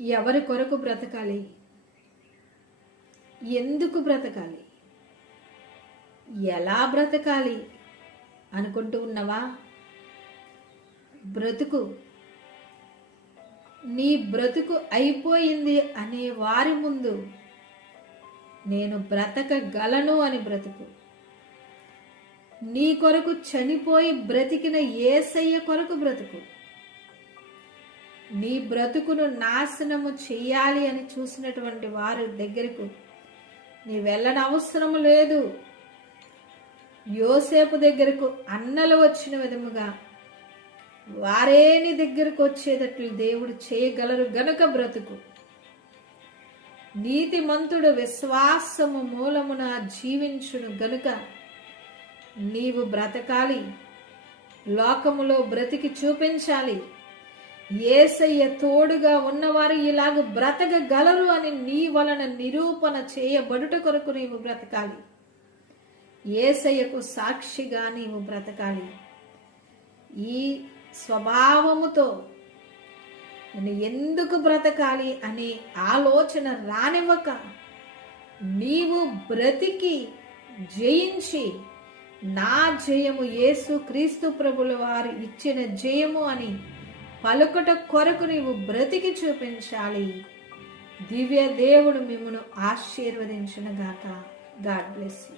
ఎవరి కొరకు బ్రతకాలి, ఎందుకు బ్రతకాలి, ఎలా బ్రతకాలి అనుకుంటూ ఉన్నావా? బ్రతుకు, నీ బ్రతుకు అయిపోయింది అనే వారి ముందు నేను బ్రతకగలను అని బ్రతుకు. నీ కొరకు చనిపోయి బ్రతికిన యేసయ్య కొరకు బ్రతుకు. నీ బ్రతుకును నాశనము చెయ్యాలి అని చూసినటువంటి వారి దగ్గరకు నీ వెళ్ళని అవసరం లేదు. యోసేపు దగ్గరకు అన్నలు వచ్చిన విధముగా వారే నీ దగ్గరకు వచ్చేటట్లు దేవుడు చేయగలరు గనుక బ్రతుకు. నీతిమంతుడు విశ్వాసము మూలమున జీవించును గనుక నీవు బ్రతకాలి, లోకములో బ్రతికి చూపించాలి. యేసయ్య తోడుగా ఉన్నవారు ఇలాగ బ్రతకగలరు అని నీ వలన నిరూపణ చేయబడుట కొరకు నీవు బ్రతకాలి. యేసయ్యకు సాక్షిగా నీవు బ్రతకాలి. ఈ స్వభావముతో నేను ఎందుకు బ్రతకాలి అనే ఆలోచన రానివ్వక నీవు బ్రతికి జయించి, నా జయము యేసు క్రీస్తు ప్రభుల వారు ఇచ్చిన జయము అని పలుకుట కొరకు నీవు బ్రతికి చూపించాలి. దివ్య దేవుడు మిమ్మును ఆశీర్వదించును గాక. God bless you.